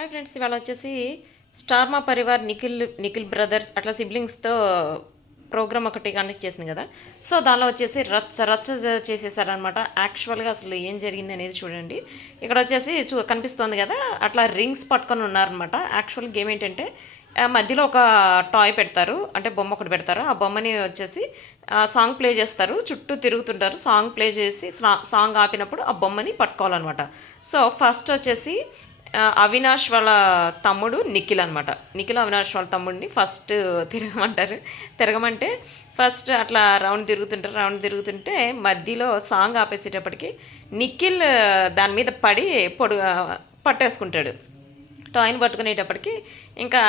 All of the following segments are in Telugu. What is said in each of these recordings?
హాయ్ ఫ్రెండ్స్, ఇవాళ వచ్చేసి స్టార్ మా పరివార్ నిఖిల్ బ్రదర్స్ అట్లా సిబ్లింగ్స్తో ప్రోగ్రామ్ ఒకటి కండక్ట్ చేసింది కదా. సో దానిలో వచ్చేసి రచ్చ చేసేసారనమాట. యాక్చువల్గా అసలు ఏం జరిగింది అనేది చూడండి. ఇక్కడ వచ్చేసి కనిపిస్తోంది కదా, అట్లా రింగ్స్ పట్టుకొని ఉన్నారనమాట. యాక్చువల్ గేమ్ ఏంటంటే మధ్యలో ఒక టాయ్ పెడతారు, అంటే బొమ్మ ఒకటి పెడతారు. ఆ బొమ్మని వచ్చేసి సాంగ్ ప్లే చేస్తారు, చుట్టూ తిరుగుతుంటారు. సాంగ్ ప్లే చేసి సాంగ్ ఆపినప్పుడు ఆ బొమ్మని పట్టుకోవాలన్నమాట. సో ఫస్ట్ వచ్చేసి అవినాష్ వాళ్ళ తమ్ముడు నిఖిల్ అనమాట. నిఖిల్ అవినాష్ వాళ్ళ తమ్ముడిని ఫస్ట్ తిరగమంటే ఫస్ట్ అట్లా రౌండ్ తిరుగుతుంటే మధ్యలో సాంగ్ ఆపేసేటప్పటికి నిఖిల్ దాని మీద పడి పట్టేసుకుంటాడు. టాయ్ని పట్టుకునేటప్పటికి ఇంకా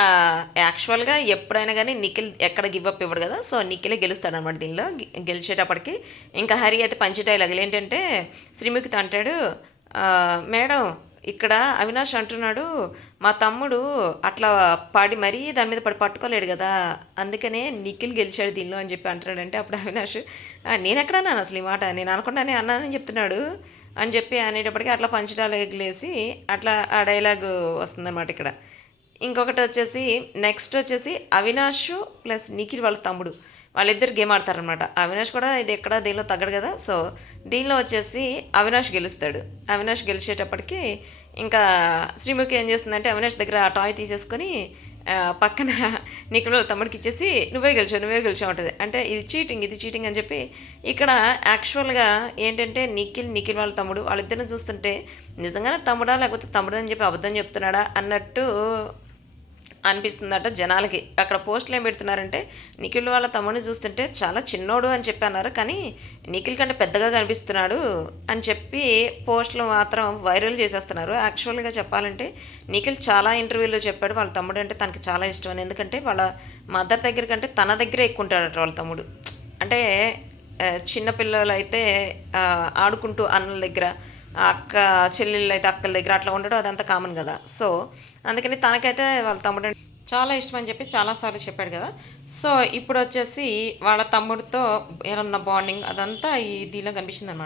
యాక్చువల్గా ఎప్పుడైనా కానీ నిఖిల్ ఎక్కడ గివ్అప్ ఇవ్వడు కదా. సో నిఖిలే గెలుస్తాడనమాట. దీనిలో గెలిచేటప్పటికి ఇంకా హరి అయితే పంచి డైలాగులు ఏంటంటే శ్రీముఖితో అంటాడు, మేడం ఇక్కడ అవినాష్ అంటున్నాడు మా తమ్ముడు అట్లా పడి మరీ దాని మీద పట్టుకోలేడు కదా, అందుకనే నిఖిల్ గెలిచాడు దీనిలో అని చెప్పి అంటున్నాడంటే అప్పుడు అవినాష్ నేను ఎక్కడన్నాను అసలు ఈ మాట, నేను అనకుండానే అన్నానని చెప్తున్నాడు అని చెప్పి అనేటప్పటికీ అట్లా పంచ డైలాగులేసి అట్లా ఆ డైలాగ్ వస్తుందన్నమాట ఇక్కడ. ఇంకొకటి వచ్చేసి నెక్స్ట్ వచ్చేసి అవినాష్ ప్లస్ నిఖిల్ వాళ్ళ తమ్ముడు వాళ్ళిద్దరు గేమ్ ఆడతారనమాట. అవినాష్ కూడా ఇది ఎక్కడ దీనిలో తగ్గడు కదా. సో దీనిలో వచ్చేసి అవినాష్ గెలుస్తాడు. అవినాష్ గెలిచేటప్పటికి ఇంకా శ్రీముఖి ఏం చేస్తుందంటే అవినాష్ దగ్గర ఆ టాయ్ తీసేసుకొని పక్కన నిఖిల్ తమ్ముడికి ఇచ్చేసి నువ్వే గెలిచావు ఉంటుంది. అంటే ఇది చీటింగ్ అని చెప్పి ఇక్కడ యాక్చువల్గా ఏంటంటే నిఖిల్ వాళ్ళ తమ్ముడు వాళ్ళిద్దరిని చూస్తుంటే నిజంగానే తమ్ముడా లేకపోతే తమ్ముడు అని చెప్పి అబద్ధం చెప్తున్నాడా అన్నట్టు అనిపిస్తుందట జనాలకి. అక్కడ పోస్టులు ఏం పెడుతున్నారంటే నిఖిల్ వాళ్ళ తమ్ముడిని చూస్తుంటే చాలా చిన్నోడు అని చెప్పి అన్నారు, కానీ నిఖిల్ కంటే పెద్దగా కనిపిస్తున్నాడు అని చెప్పి పోస్టులు మాత్రం వైరల్ చేసేస్తున్నారు. యాక్చువల్గా చెప్పాలంటే నిఖిల్ చాలా ఇంటర్వ్యూలో చెప్పాడు వాళ్ళ తమ్ముడు అంటే తనకి చాలా ఇష్టం అని. ఎందుకంటే వాళ్ళ మదర్ దగ్గర కంటే తన దగ్గరే ఎక్కువ ఉంటాడట వాళ్ళ తమ్ముడు. అంటే చిన్నపిల్లలు అయితే ఆడుకుంటూ అన్నల దగ్గర, అక్క చెల్లెళ్ళు అయితే అక్కల దగ్గర అట్లా ఉండడం అదంతా కామన్ కదా. సో అందుకని తనకైతే వాళ్ళ తమ్ముడు చాలా ఇష్టం అని చెప్పి చాలాసార్లు చెప్పాడు కదా. సో ఇప్పుడు వచ్చేసి వాళ్ళ తమ్ముడితో ఏమన్నా బాండింగ్ అదంతా ఈ దీనిలో కనిపించింది అనమాట.